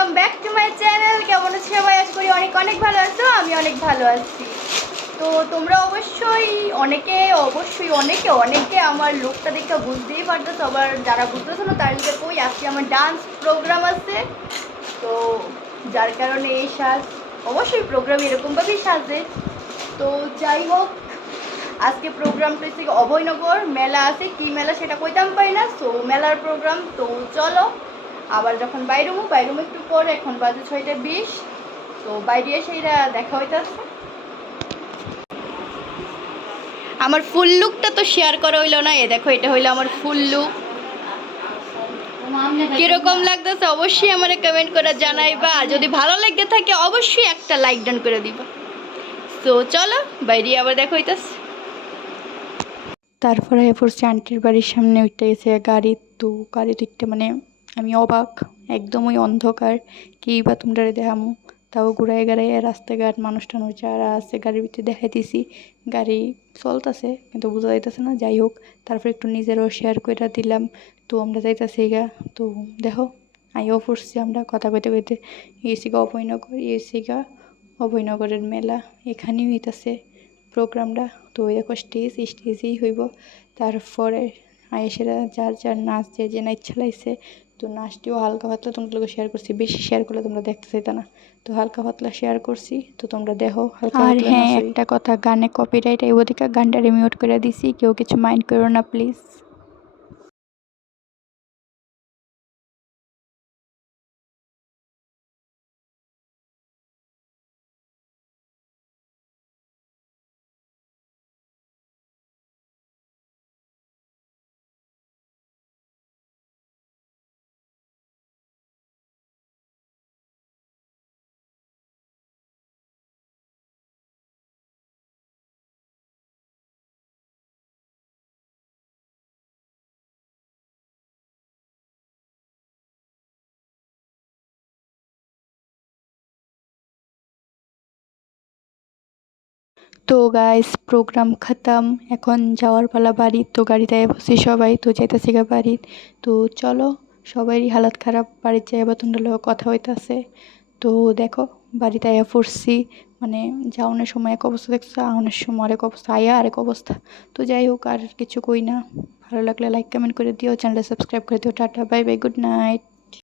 Welcome back to my channel. কেমন আছো সবাই? আশা করি অনেক অনেক ভালো আছো। আমি অনেক ভালো আছি। তো তোমরা অনেকে আমার লুকটা দেখে বুঝতেই পারতো। সবার যারা বুঝতেছো না তার লিগে কই আজকে আমার ডান্স প্রোগ্রাম আছে। তো যার কারণে এই সাজ, অবশ্যই প্রোগ্রাম এরকমভাবেই সাজে। তো যাই হোক, আজকে প্রোগ্রামটা হচ্ছে অভয়নগর মেলা আছে। কি মেলা সেটা কইতাম পারি না। তো মেলার প্রোগ্রাম। তো চলো আবার যখন বাইরুমো একটু পরে, এখন বাজে 6:20। তো বাইরে এসে এরা দেখা হইতেছে। আমার ফুল লুকটা তো শেয়ার করা হইলো না। এ দেখো, এটা হইলো আমার ফুল লুক। কিরকম লাগতেছে অবশ্যই আমারে কমেন্ট করে জানাইবা। আর যদি ভালো লাগতে থাকে অবশ্যই একটা লাইক ডান করে দিবা। তো চলো বাইরে আবার দেখা হইতেছে। তারপরে পড়ছি আন্টির বাড়ির সামনে উঠতে গেছে গাড়ি। তো গাড়ি দেখতে মানে আমি অবাক, একদমই অন্ধকার। কি বা তোমরা দেখামু, তাও ঘুরাই গাড়াই রাস্তাঘাট মানুষ টানুষ যারা আছে গাড়ির ভিতরে দেখাইতেছি। গাড়ি চলতেছে কিন্তু বোঝা যাইতেছে না। যাই হোক, তারপর একটু নিজেরও শেয়ার করে দিলাম। তো আমরা যাইতেছি গা। তো দেখো আইও পড়ছি আমরা কথা কইতে কইতে। গেছি গা অভয়নগর, গেছি গা অভয়নগরের মেলা। এখানেই হইতেছে প্রোগ্রামটা। তো ওই দেখো স্টেজেই হইব। তারপরে আয়েসেরা যার যার নাচ যে না ইচ্ছা লাগছে। তো নাচটিও হালকা পাতলা তোমাদের শেয়ার করছি, বেশি শেয়ার করলে তোমরা দেখতে চাইতে না। তো হালকা পাতলা শেয়ার করছি, তো তোমরা দেখো হালকা পাতলা। আর হ্যাঁ, একটা কথা, গানে কপিরাইট এই ওদিকে গানটা রিমিউট করে দিছি, কেউ কিছু মাইন্ড করো না প্লিজ। তো গাইস, প্রোগ্রাম খতম, এখন যাওয়ার পালা বাড়ি। তো গাড়িতে বসে সবাই, তো যাইতেছে গা বাড়ি। তো চলো, সবারই হালাত খারাপ, বাড়ির যাইবা তোমরা লোক কথা হইতাছে। তো দেখো বাড়িতে আয়া পড়ছি, মানে যাওয়ানোর সময় এক অবস্থা দেখছো, আওয়ানোর সময় আরেক অবস্থা, আয়া আরেক অবস্থা। তো যাই হোক, আর কিছু কই না। ভালো লাগলে লাইক কমেন্ট করে দিও, চ্যানেলটা সাবস্ক্রাইব করে দিও। Tata bye bye, good night.